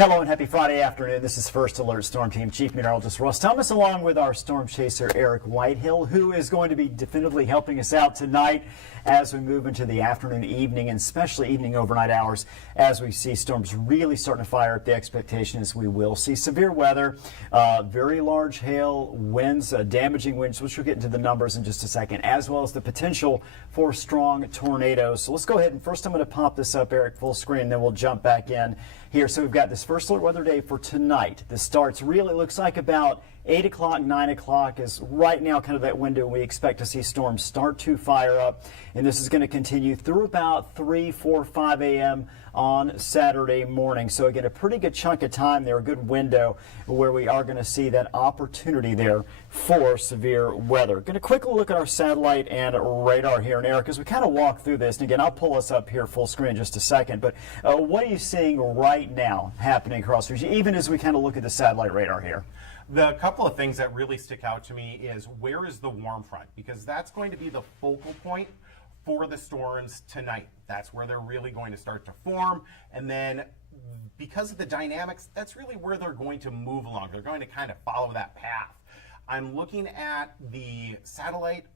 Hello and happy Friday afternoon. This is First Alert Storm Team Chief Meteorologist Russ Thomas, along with our storm chaser Eric Whitehill, who is going to be definitively helping us out tonight as we move into the afternoon, evening, and especially evening overnight hours as we see storms really starting to fire up. The expectation is we will see severe weather, very large hail, winds, damaging winds, which we'll get into the numbers in just a second, as well as the potential for strong tornadoes. So let's go ahead and first I'm going to pop this up, Eric, full screen, then we'll jump back in here. So we've got this First Alert weather day for tonight. This starts really looks like about 8 o'clock, 9 o'clock is right now kind of that window we expect to see storms start to fire up. And this is going to continue through about 3, 4, 5 a.m. on Saturday morning. So again, a pretty good chunk of time there, a good window where we are going to see that opportunity there for severe weather. Going to quickly look at our satellite and radar here. And Eric, as we kind of walk through this, and again, I'll pull us up here full screen in just a second, but what are you seeing right now happening across the region, even as we kind of look at the satellite radar here? The couple of things that really stick out to me is where is the warm front? Because that's going to be the focal point for the storms tonight. That's where they're really going to start to form. And then because of the dynamics, that's really where they're going to move along. They're going to kind of follow that path. I'm looking at the satellite.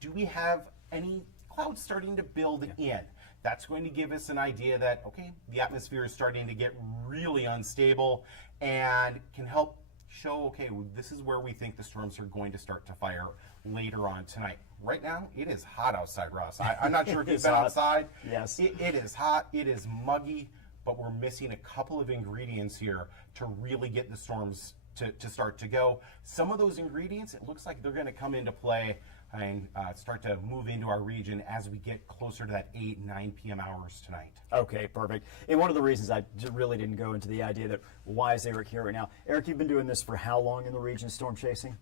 Do we have any clouds starting to build in? That's going to give us an idea that, okay, the atmosphere is starting to get really unstable and can help show, okay, this is where we think the storms are going to start to fire later on tonight. Right now, it is hot outside, Russ. I'm not sure if you've been outside. Yes. It is hot, it is muggy, but we're missing a couple of ingredients here to really get the storms to start to go. Some of those ingredients, it looks like they're going to come into play and start to move into our region as we get closer to that 8, 9 p.m. hours tonight. Okay, perfect. And one of the reasons I really didn't go into the idea that why is Eric here right now? Eric, you've been doing this for how long in the region, storm chasing?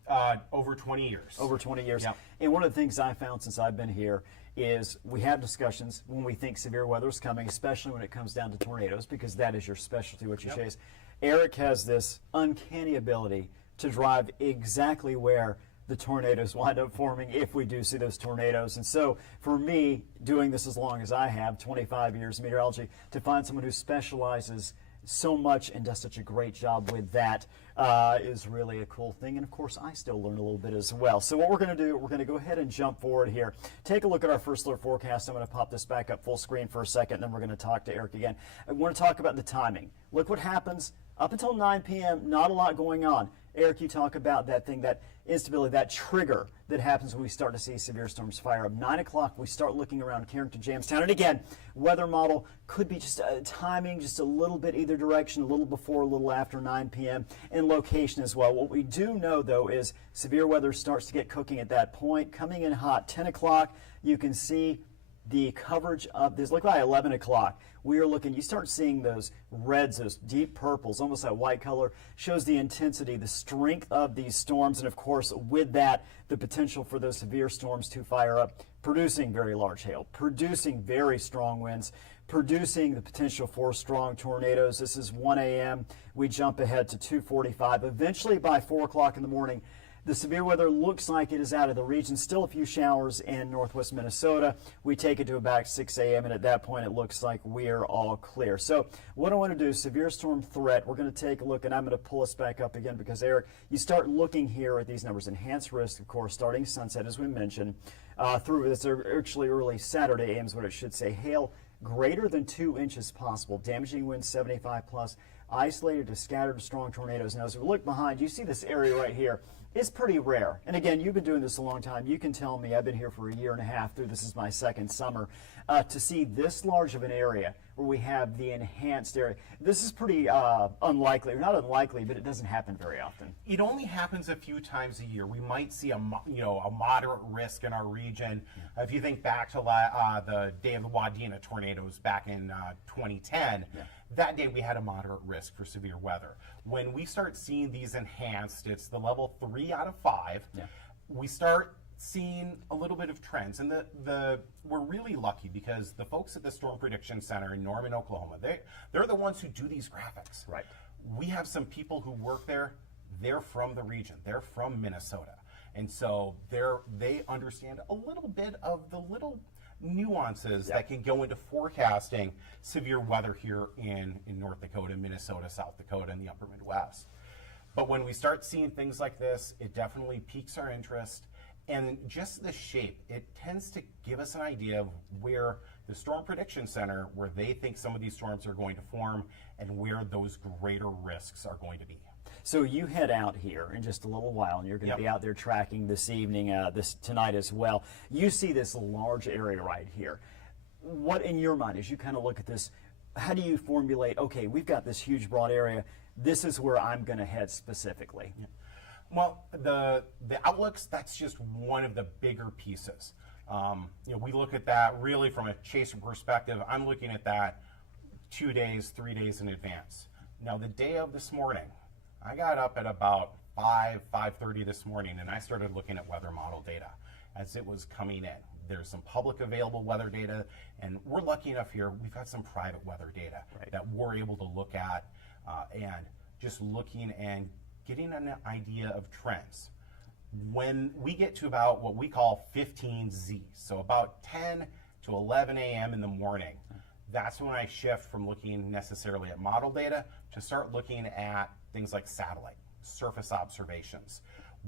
Over 20 years. Over 20 years. Yep. And one of the things I found since I've been here is we have discussions when we think severe weather is coming, especially when it comes down to tornadoes, because that is your specialty, what you chase. Eric has this uncanny ability to drive exactly where the tornadoes wind up forming if we do see those tornadoes. And so for me, doing this as long as I have, 25 years in meteorology, to find someone who specializes so much and does such a great job with that is really a cool thing. And of course, I still learn a little bit as well. So what we're going to do, we're going to go ahead and jump forward here. Take a look at our First Alert forecast. I'm going to pop this back up full screen for a second, then we're going to talk to Eric again. I want to talk about the timing. Look what happens up until 9 p.m., not a lot going on. Eric, you talk about that thing, that instability, that trigger that happens when we start to see severe storms fire up. 9 o'clock, we start looking around Carrington, Jamestown. And again, weather model could be just timing just a little bit either direction, a little before, a little after 9 p.m., and location as well. What we do know, though, is severe weather starts to get cooking at that point. Coming in hot, 10 o'clock, you can see the coverage of this. Look by 11 o'clock. We are looking, you start seeing those reds, those deep purples, almost that white color, shows the intensity, the strength of these storms, and of course, with that, the potential for those severe storms to fire up, producing very large hail, producing very strong winds, producing the potential for strong tornadoes. This is 1 a.m. We jump ahead to 2:45. Eventually, by 4 o'clock in the morning, the severe weather looks like it is out of the region. Still a few showers in northwest Minnesota. We take it to about 6 a.m. and at that point it looks like we're all clear. So what I want to do, severe storm threat, we're going to take a look, and I'm going to pull us back up again because, Eric, you start looking here at these numbers. Enhanced risk, of course, starting sunset, as we mentioned, through this actually early Saturday AM is what it should say. Hail greater than 2 inches possible. Damaging winds 75 plus. Isolated to scattered strong tornadoes. Now, as we look behind, you see this area right here. It's pretty rare. And again, you've been doing this a long time. You can tell me, I've been here for a year and a half through, this is my second summer, to see this large of an area where we have the enhanced area. This is pretty unlikely, or not unlikely, but it doesn't happen very often. It only happens a few times a year. We might see a moderate risk in our region. If you think back to the day of the Wadena tornadoes back in 2010, that day we had a moderate risk for severe weather. When we start seeing these enhanced, it's the level 3 out of 5. We start seeing a little bit of trends, and we're really lucky because the folks at the Storm Prediction Center in Norman, Oklahoma, they're the ones who do these graphics. Right. We have some people who work there. They're from the region. They're from Minnesota, and so they understand a little bit of the little nuances that can go into forecasting severe weather here in North Dakota, Minnesota, South Dakota, and the upper Midwest. But when we start seeing things like this, it definitely piques our interest. And just the shape, it tends to give us an idea of where the Storm Prediction Center, where they think some of these storms are going to form, and where those greater risks are going to be. So you head out here in just a little while, and you're going to be out there tracking this evening, tonight as well. You see this large area right here. What in your mind, as you kind of look at this, how do you formulate, okay, we've got this huge broad area, this is where I'm going to head specifically? Well, the outlooks, that's just one of the bigger pieces. We look at that really from a chaser perspective. I'm looking at that 2 days, 3 days in advance. Now, the day of this morning, I got up at about 5:30 this morning, and I started looking at weather model data as it was coming in. There's some public available weather data, and we're lucky enough here, we've got some private weather data that we're able to look at, and just looking and getting an idea of trends. When we get to about what we call 15Z, so about 10 to 11 a.m. in the morning, that's when I shift from looking necessarily at model data to start looking at things like satellite, surface observations.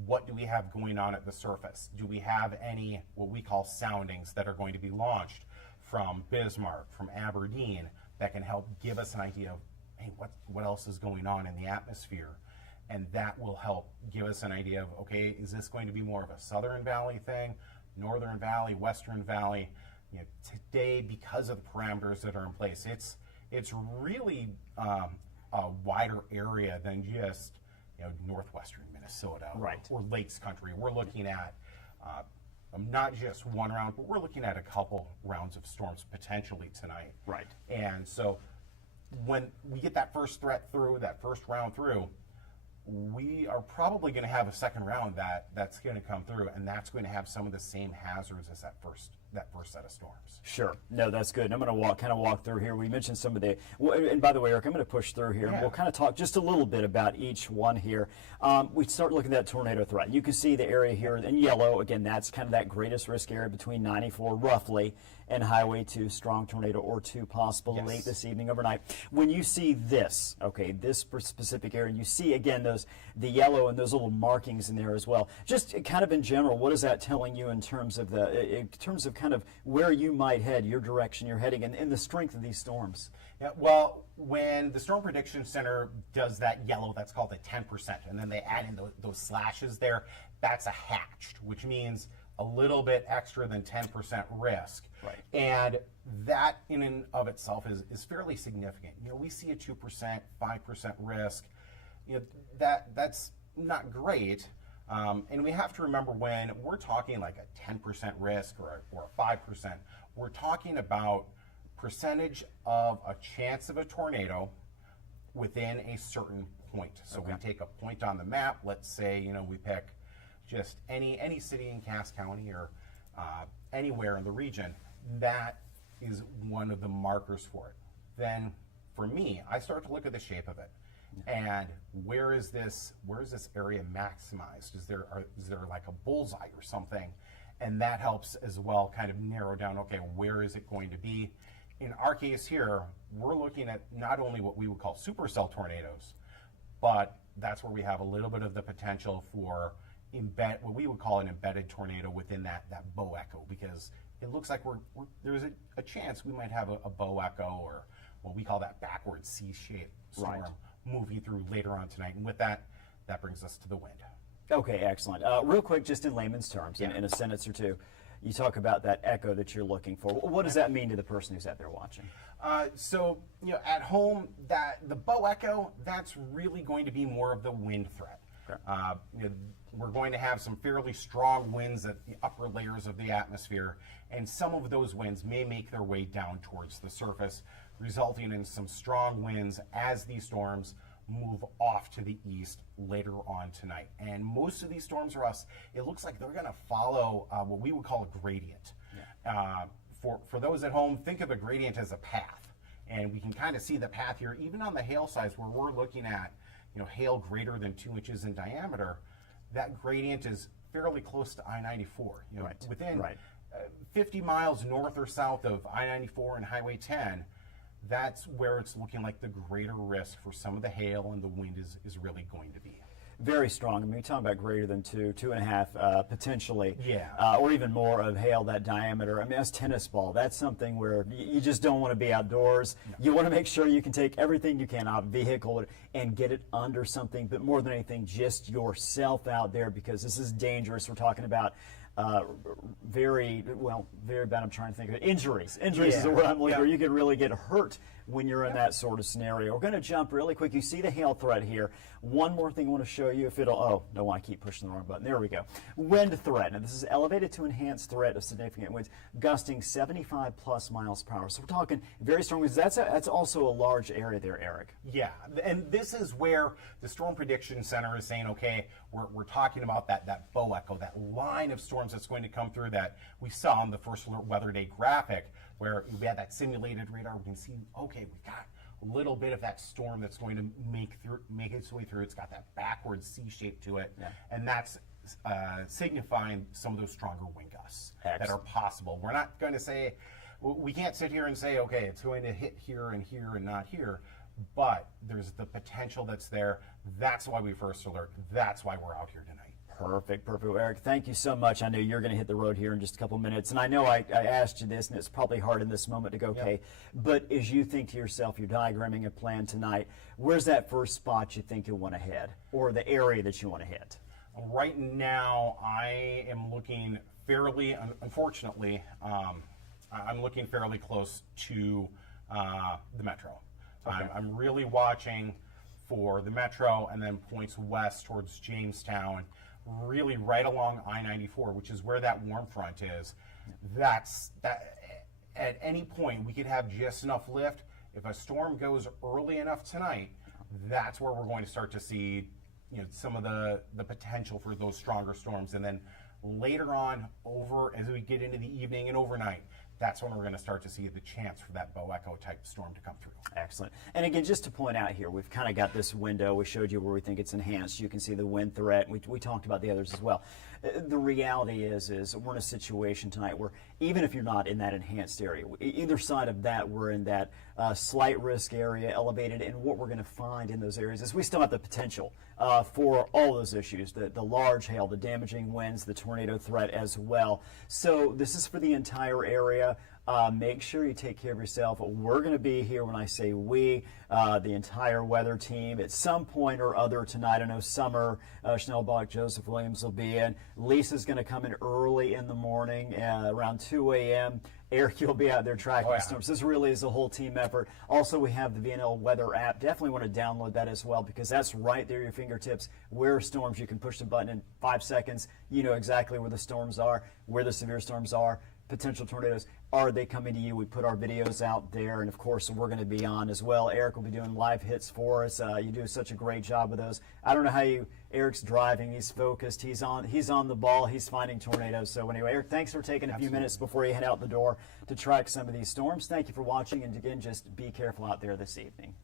What do we have going on at the surface? Do we have any what we call soundings that are going to be launched from Bismarck, from Aberdeen, that can help give us an idea of, hey, what else is going on in the atmosphere? And that will help give us an idea of, okay, is this going to be more of a Southern Valley thing, Northern Valley, Western Valley? Today, because of the parameters that are in place, it's really a wider area than just northwestern Minnesota or Lakes Country. We're looking at not just one round, but we're looking at a couple rounds of storms potentially tonight. Right. And so when we get that first threat through, that first round through, we are probably going to have a second round that's going to come through, and that's going to have some of the same hazards as that first set of storms. Sure. No, that's good. And I'm going to kind of walk through here. We mentioned some of the, and by the way, Eric, I'm going to push through here, and we'll kind of talk just a little bit about each one here. We start looking at that tornado threat. You can see the area here in yellow. Again, that's kind of that greatest risk area between 94 roughly and Highway 2, strong tornado or 2 possible late this evening, overnight. When you see this, okay, this specific area, you see again the yellow and those little markings in there as well. Just kind of in general, what is that telling you in terms of kind of where you might head, your direction you're heading, and the strength of these storms? Yeah, well, when the Storm Prediction Center does that yellow, that's called a 10%, and then they add in those slashes there, that's a hatched, which means a little bit extra than 10% risk. Right. And that in and of itself is fairly significant. We see a 2%, 5% risk. That's not great. And we have to remember when we're talking like a 10% risk or a 5%, we're talking about percentage of a chance of a tornado within a certain point. So we take a point on the map, let's say, we pick just any city in Cass County or anywhere in the region, that is one of the markers for it. Then for me, I start to look at the shape of it. And where is this area maximized? Is there like a bullseye or something? And that helps as well kind of narrow down, okay, where is it going to be? In our case here, we're looking at not only what we would call supercell tornadoes, but that's where we have a little bit of the potential for what we would call an embedded tornado within that bow echo, because it looks like there's a chance we might have a bow echo, or what we call that backward C-shaped storm moving through later on tonight. And with that brings us to the wind. Okay, excellent. Real quick, just in layman's terms, in a sentence or two, you talk about that echo that you're looking for. What does that mean to the person who's out there watching? So at home, the bow echo, that's really going to be more of the wind threat. Okay. We're going to have some fairly strong winds at the upper layers of the atmosphere, and some of those winds may make their way down towards the surface, resulting in some strong winds as these storms move off to the east later on tonight. And most of these storms for us, it looks like they're going to follow what we would call a gradient. Yeah. For those at home, think of a gradient as a path, and we can kind of see the path here, even on the hail size where we're looking at hail greater than 2 inches in diameter. That gradient is fairly close to I-94. Within 50 miles north or south of I-94 and Highway 10, that's where it's looking like the greater risk for some of the hail and the wind is really going to be. Very strong. I mean, you're talking about greater than 2.5, potentially, Yeah. or even more of hail that diameter. I mean, that's tennis ball. That's something where you just don't want to be outdoors. No. You want to make sure you can take everything you can out of a vehicle and get it under something, but more than anything, just yourself out there, because this is dangerous. We're talking about very bad. I'm trying to think of it. Injuries. Injuries is the word I'm looking for. You could really get hurt when you're in that sort of scenario. We're going to jump really quick. You see the hail threat here. One more thing I want to show you. If it'll, don't want to keep pushing the wrong button. There we go. Wind threat. Now this is elevated to enhanced threat of significant winds, gusting 75 plus miles per hour. So we're talking very strong winds. That's also a large area there, Eric. Yeah, and this is where the Storm Prediction Center is saying, okay, we're talking about that bow echo, that line of storms that's going to come through that we saw on the first alert weather day graphic, where we had that simulated radar. We can see, okay, we've got a little bit of that storm that's going to make its way through. It's got that backward C shape to it, and that's signifying some of those stronger wind gusts that are possible. We're not going to say, we can't sit here and say, okay, it's going to hit here and here and not here, but there's the potential that's there. That's why we first alert. That's why we're out here tonight. Perfect. Eric, thank you so much. I know you're going to hit the road here in just a couple minutes, and I know I asked you this, and it's probably hard in this moment to go, okay, but as you think to yourself, you're diagramming a plan tonight, where's that first spot you think you'll want to hit, or the area that you want to hit? Right now, I am looking fairly, unfortunately, I'm looking fairly close to the metro. Okay. I'm really watching for the metro and then points west towards Jamestown, really right along I-94, which is where that warm front is. That's that. At any point, we could have just enough lift. If a storm goes early enough tonight, that's where we're going to start to see, some of the potential for those stronger storms. And then later on, as we get into the evening and overnight, that's when we're going to start to see the chance for that bow echo type storm to come through. Excellent. And again, just to point out here, we've kind of got this window. We showed you where we think it's enhanced. You can see the wind threat. We talked about the others as well. The reality is we're in a situation tonight where even if you're not in that enhanced area, either side of that, we're in that slight risk area, elevated, and what we're going to find in those areas is we still have the potential for all those issues, the large hail, the damaging winds, the tornado threat as well. So this is for the entire area. Make sure you take care of yourself. We're going to be here when I say we, the entire weather team, at some point or other tonight. I know Summer, Chanel Bach, Joseph Williams will be in. Lisa's going to come in early in the morning, around 2 a.m. Eric, you'll be out there tracking storms. This really is a whole team effort. Also, we have the VNL Weather app. Definitely want to download that as well, because that's right there at your fingertips. Where are storms? You can push the button in 5 seconds. You know exactly where the storms are, where the severe storms are, potential tornadoes. Are they coming to you? We put our videos out there, and of course we're going to be on as well. Eric will be doing live hits for us. You do such a great job with those. I don't know how Eric's driving. He's focused. He's on the ball. He's finding tornadoes. So anyway, Eric, thanks for taking a few minutes before you head out the door to track some of these storms. Thank you for watching, and again, just be careful out there this evening.